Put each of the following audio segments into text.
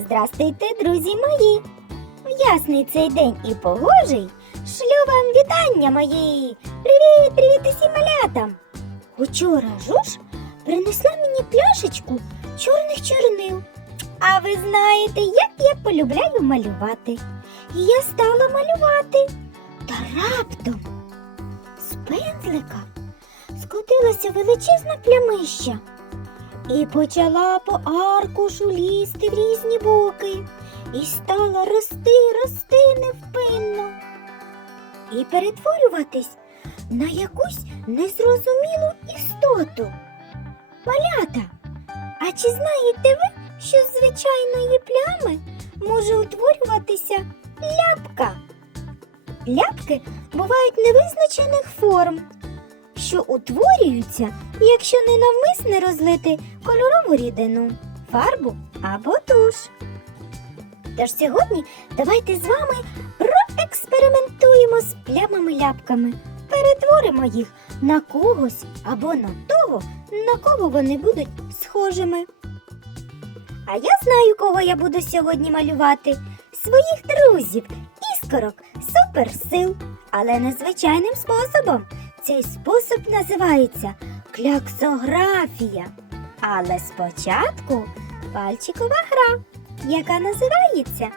Здрастуйте, друзі мої! В ясний цей день і погожий шлю вам вітання мої! Привіт, привіт усім малятам! Учора жуж принесла мені пляшечку чорних чорнил. А ви знаєте, як я полюбляю малювати. І я стала малювати. Та раптом з пензлика скотилася величезна плямища і почала по аркушу лізти в різні боки, і стала рости, рости невпинно, і перетворюватись на якусь незрозумілу істоту. Малята, а чи знаєте ви, що з звичайної плями може утворюватися ляпка? Ляпки бувають невизначених форм, що утворюються, якщо ненавмисне розлити кольорову рідину, фарбу або туш. Тож сьогодні давайте з вами проекспериментуємо з плямами-ляпками, перетворимо їх на когось або на того, на кого вони будуть схожими. А я знаю, кого я буду сьогодні малювати. Своїх друзів, іскорок, суперсил, але незвичайним способом. Цей спосіб називається кляксографія. Але спочатку пальчикова гра, яка називається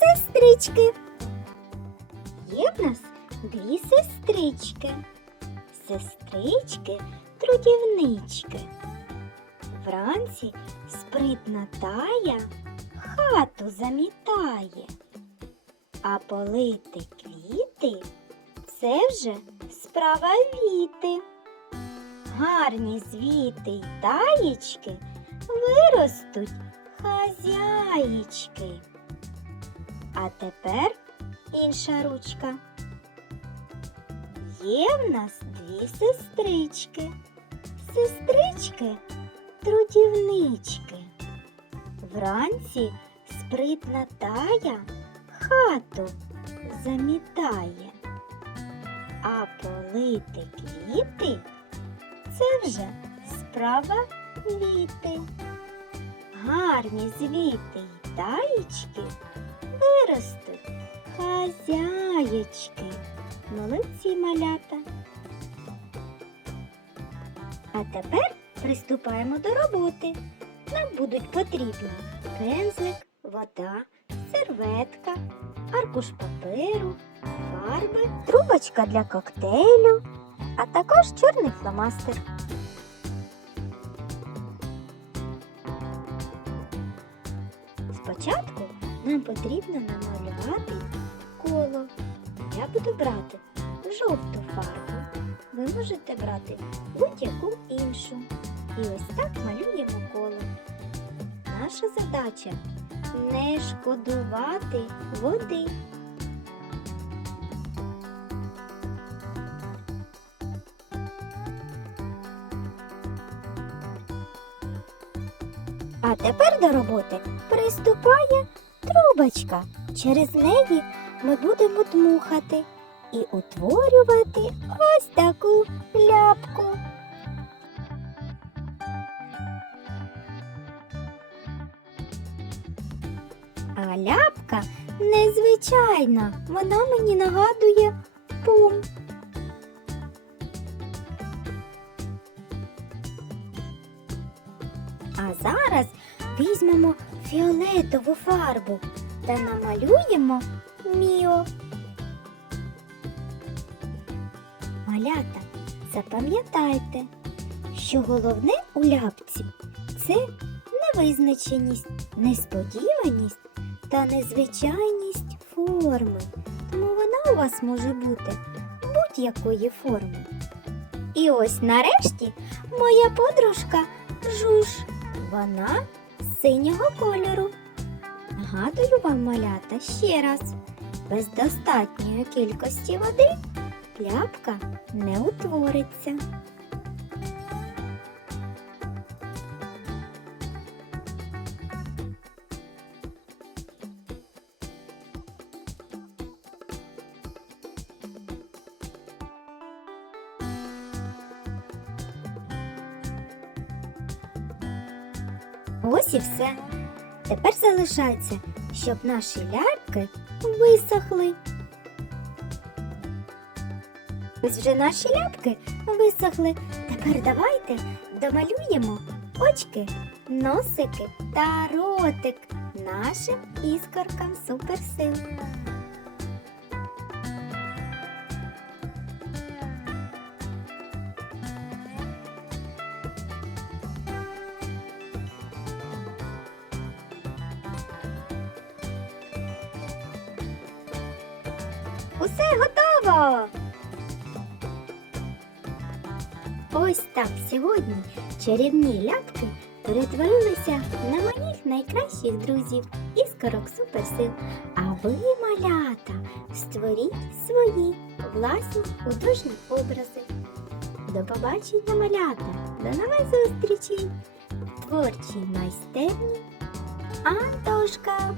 сестрички. Є в нас дві сестрички. Сестрички трудівнички. Вранці спритна тая хату замітає, а полити квіти це вже справа віти. Гарні звіти й таєчки виростуть хазяїчки. А тепер інша ручка. Є в нас дві сестрички. Сестрички трудівнички. Вранці спритна тая хату замітає, а полити квіти це вже справа віти. Гарні звіти й таєчки виростуть хазяєчки. Молодці малята. А тепер приступаємо до роботи. Нам будуть потрібні пензлик, вода, серветка, аркуш паперу, фарби, трубочка для коктейлю, а також чорний фломастер. Спочатку нам потрібно намалювати коло. Я буду брати жовту фарбу. Ви можете брати будь-яку іншу. І ось так малюємо коло. Наша задача не шкодувати води. А тепер до роботи приступає трубочка. Через неї ми будемо дмухати і утворювати ось таку ляпку. А ляпка незвичайна, вона мені нагадує пум. А зараз візьмемо фіолетову фарбу та намалюємо міо. Малята, запам'ятайте, що головне у ляпці це невизначеність, несподіваність та незвичайність форми. Тому вона у вас може бути будь-якої форми. І ось нарешті моя подружка Жуж. Вона синього кольору. Нагадую вам, малята, ще раз. Без достатньої кількості води пляпка не утвориться. Ось і все. Тепер залишається, щоб наші ляльки висохли. Ось вже наші ляпки висохли. Тепер давайте домалюємо очки, носики та ротик нашим іскоркам суперсил. Усе готово! Ось так сьогодні чарівні ляпки перетворилися на моїх найкращих друзів іскорок суперсил. А ви, малята, створіть свої власні художні образи. До побачення, малята! До нових зустрічей! Творчій майстерні Антошка!